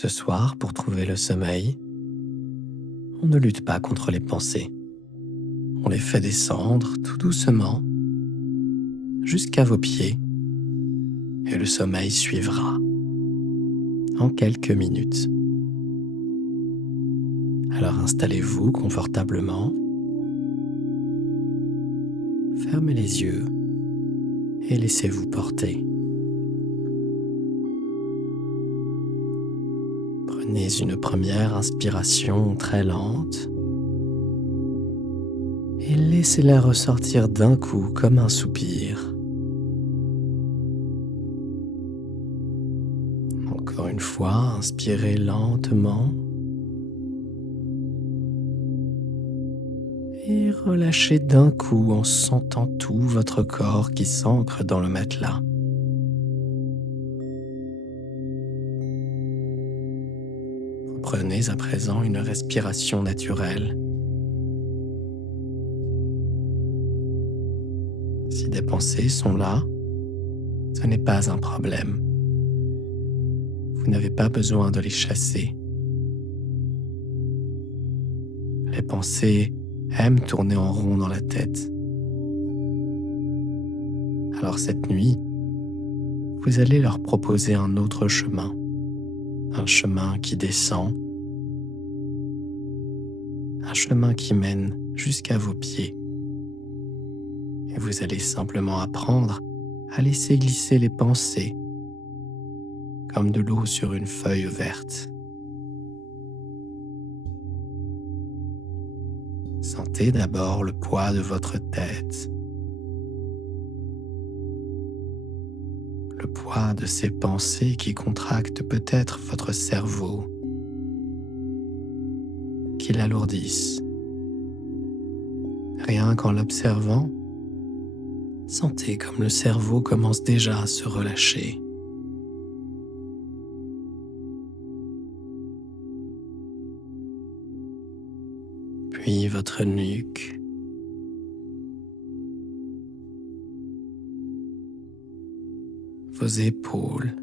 Ce soir, pour trouver le sommeil, on ne lutte pas contre les pensées. On les fait descendre tout doucement jusqu'à vos pieds et le sommeil suivra en quelques minutes. Alors installez-vous confortablement, fermez les yeux et laissez-vous porter. Prenez une première inspiration très lente et laissez-la ressortir d'un coup comme un soupir. Encore une fois, inspirez lentement et relâchez d'un coup en sentant tout votre corps qui s'ancre dans le matelas. Prenez à présent une respiration naturelle. Si des pensées sont là, ce n'est pas un problème. Vous n'avez pas besoin de les chasser. Les pensées aiment tourner en rond dans la tête. Alors cette nuit, vous allez leur proposer un autre chemin, un chemin qui descend, un chemin qui mène jusqu'à vos pieds. Et vous allez simplement apprendre à laisser glisser les pensées comme de l'eau sur une feuille verte. Sentez d'abord le poids de votre tête, le poids de ces pensées qui contractent peut-être votre cerveau, qui l'alourdissent. Rien qu'en l'observant, sentez comme le cerveau commence déjà à se relâcher. Puis votre nuque, vos épaules,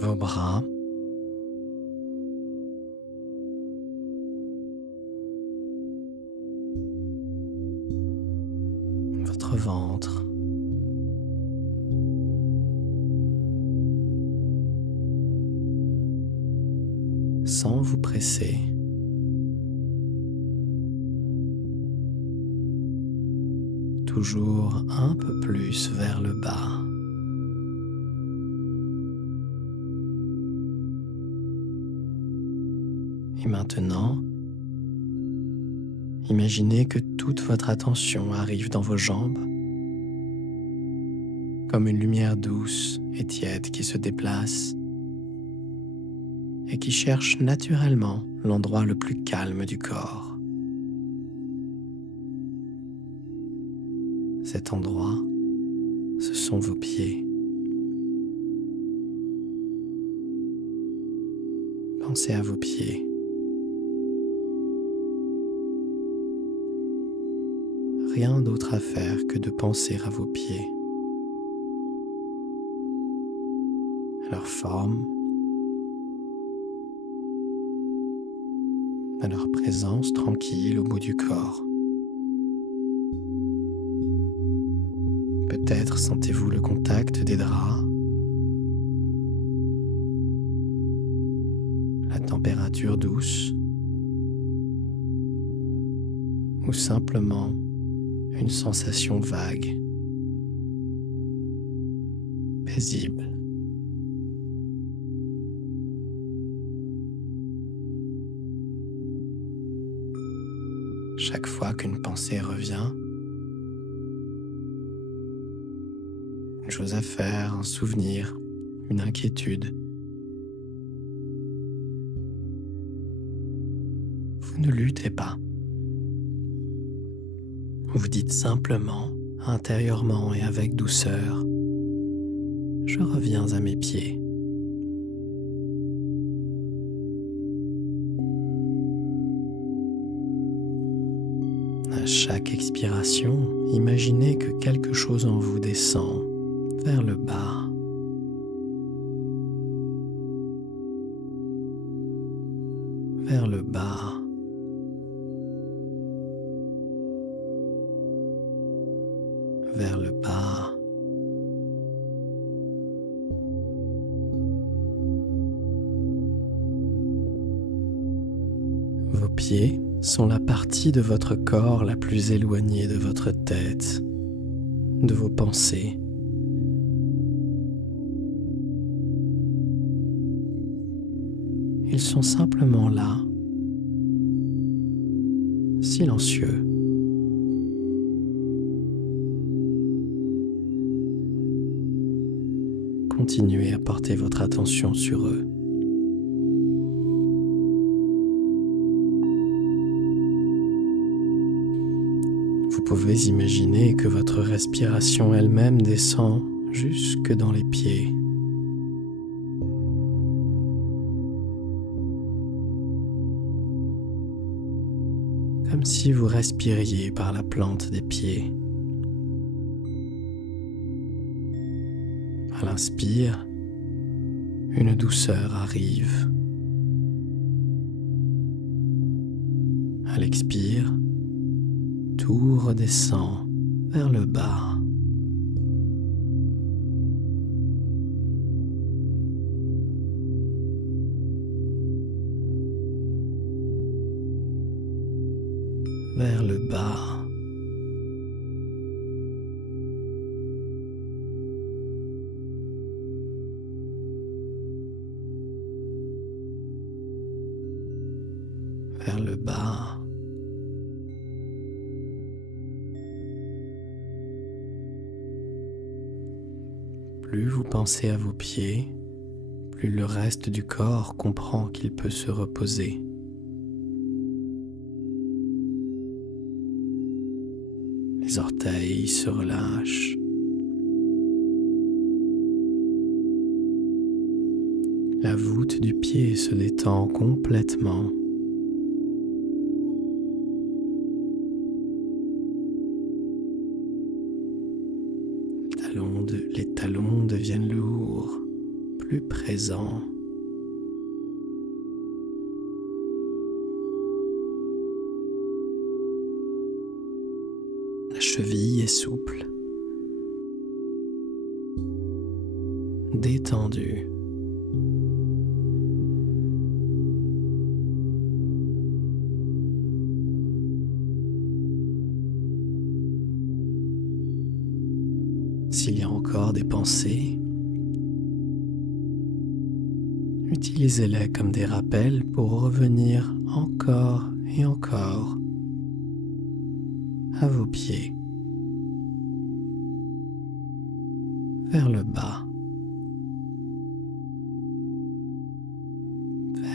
vos bras, votre ventre, sans vous presser. Toujours un peu plus vers le bas. Et maintenant, imaginez que toute votre attention arrive dans vos jambes, comme une lumière douce et tiède qui se déplace et qui cherche naturellement l'endroit le plus calme du corps. Cet endroit, ce sont vos pieds. Pensez à vos pieds. Rien d'autre à faire que de penser à vos pieds, à leur forme, à leur présence tranquille au bout du corps. Peut-être sentez-vous le contact des draps, la température douce, ou simplement une sensation vague, paisible. Chaque fois qu'une pensée revient, une chose à faire, un souvenir, une inquiétude, vous ne luttez pas. Vous dites simplement, intérieurement et avec douceur, « Je reviens à mes pieds ». À chaque expiration, imaginez que quelque chose en vous descend vers le bas. Vers le bas. Vers le bas. Vos pieds sont la partie de votre corps la plus éloignée de votre tête, de vos pensées. Ils sont simplement là, silencieux. Continuez à porter votre attention sur eux. Vous pouvez imaginer que votre respiration elle-même descend jusque dans les pieds. Comme si vous respiriez par la plante des pieds. À l'inspire, une douceur arrive. À l'expire, tout redescend vers le bas. Vers le bas. Vers le bas. Plus vous pensez à vos pieds, plus le reste du corps comprend qu'il peut se reposer. Les orteils se relâchent. La voûte du pied se détend complètement. Les talons deviennent lourds, plus présents. La cheville est souple, détendue. S'il y a encore des pensées, utilisez-les comme des rappels pour revenir encore et encore à vos pieds, vers le bas,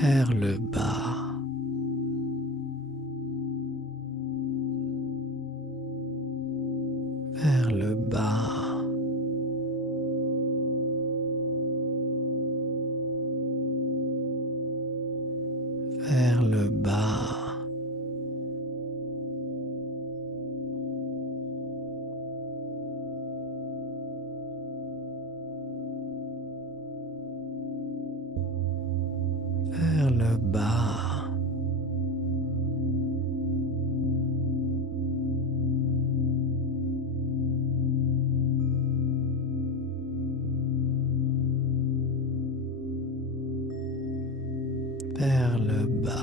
vers le bas, vers le bas. Vers le bas. Vers le bas. Vers le bas.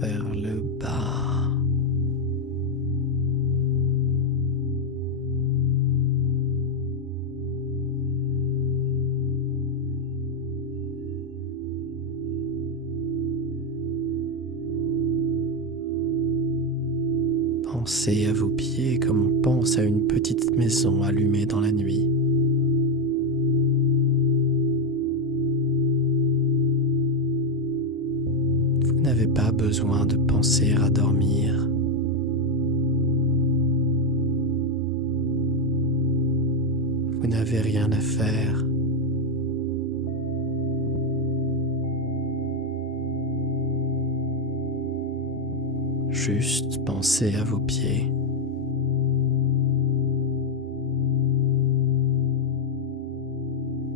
Vers le bas. Pensez à vos pieds comme on pense à une petite maison allumée dans la nuit. Vous n'avez pas besoin de penser à dormir. n'avez rien à faire. Juste pensez à vos pieds.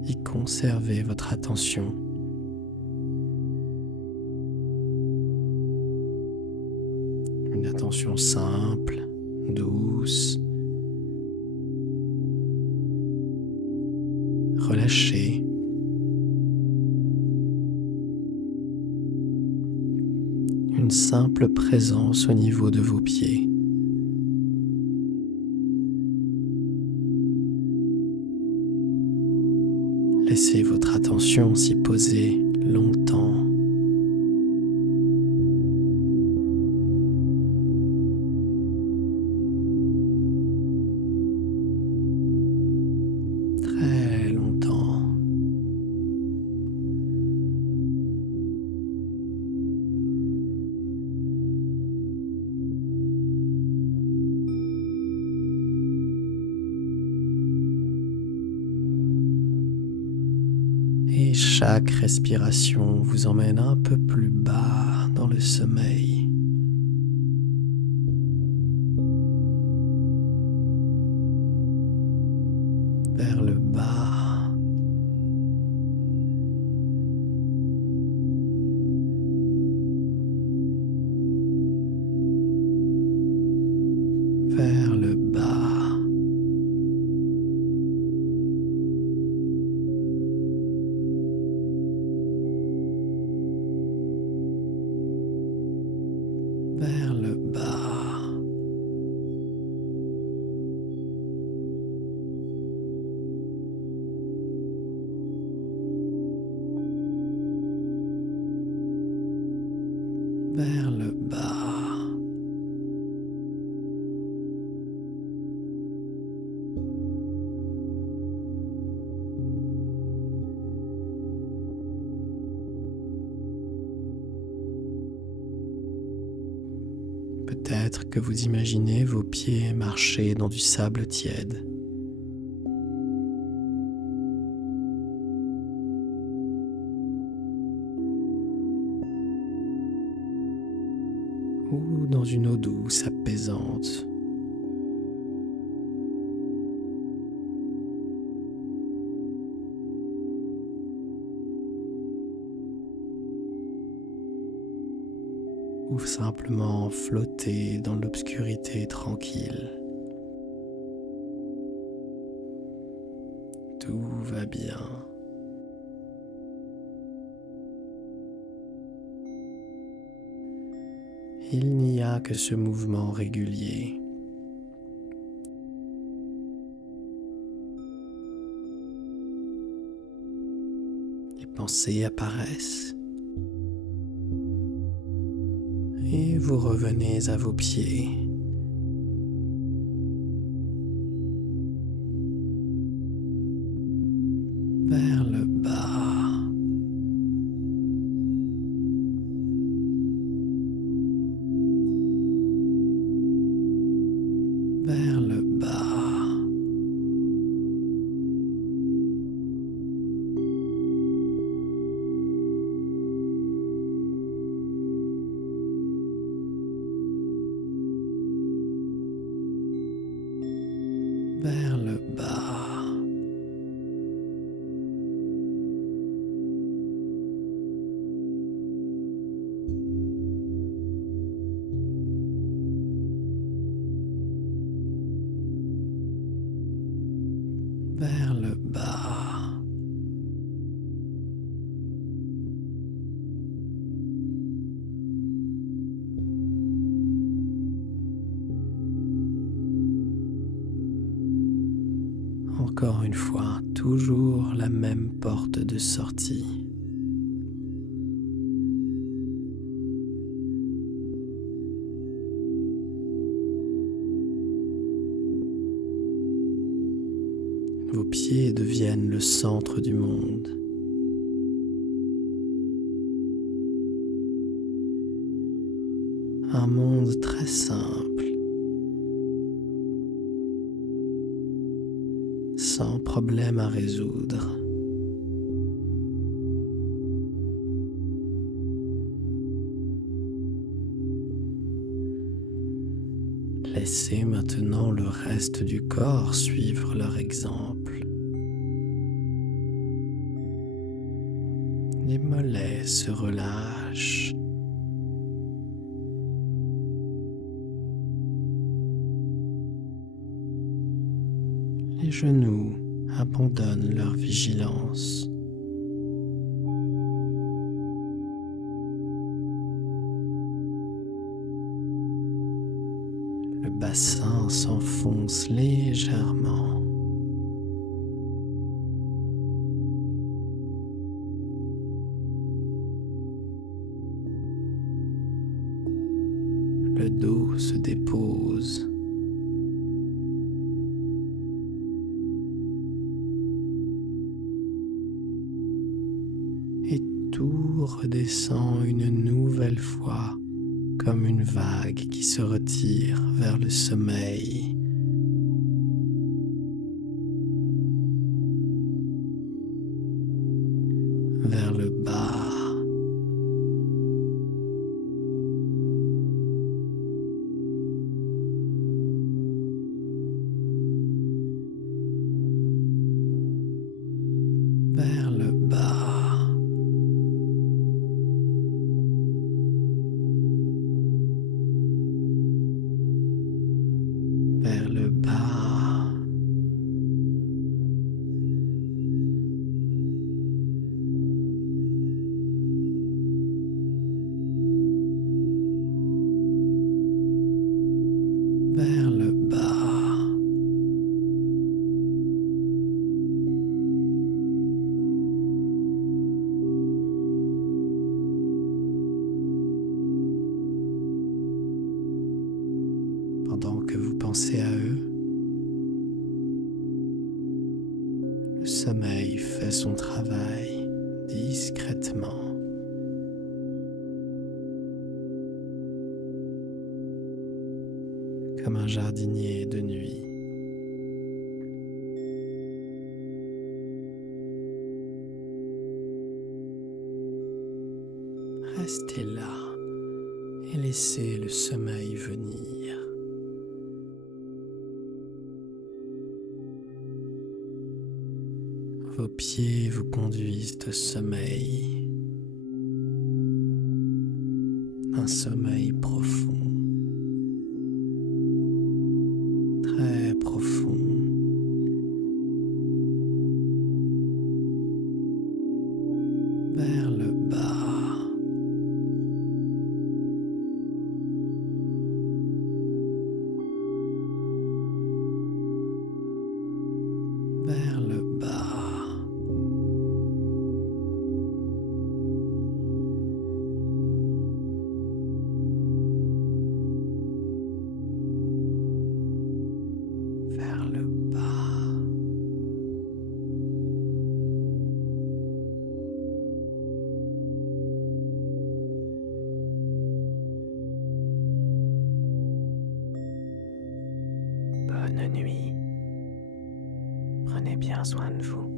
Y conservez votre attention. Une attention simple, douce, relâchée. Une simple présence au niveau de vos pieds. Laissez votre attention s'y poser longtemps. Très longtemps. Et chaque respiration vous emmène un peu plus bas dans le sommeil. Vers le bas. Vers le bas. Vers le bas. Vers le bas. Peut-être que vous imaginez vos pieds marcher dans du sable tiède. Ou dans une eau douce apaisante. Ou simplement flotter dans l'obscurité tranquille. Tout va bien. Il n'y a que ce mouvement régulier. Les pensées apparaissent. Et vous revenez à vos pieds. Vers le bas. Vers le bas. Vers le bas. Vers le bas. Encore une fois, toujours la même porte de sortie. Vos pieds deviennent le centre du monde. Un monde très simple, sans problème à résoudre. Laissez maintenant le reste du corps suivre leur exemple. Les mollets se relâchent. Les genoux abandonnent leur vigilance. Le bassin s'enfonce légèrement. Le dos se dépose. Et tout redescend une nouvelle fois comme une vague qui se retire vers le sommeil. Vers le bas. Vers le bas. Vers le bas. Vers le bas. Pendant que vous pensez à eux, le sommeil fait son travail discrètement. Comme un jardinier de nuit. Restez là et laissez le sommeil venir. Vos pieds vous conduisent au sommeil, un sommeil profond, très profond. Vers le bas. Vers le bas. Vers le bas. Bonne nuit. Prenez bien soin de vous.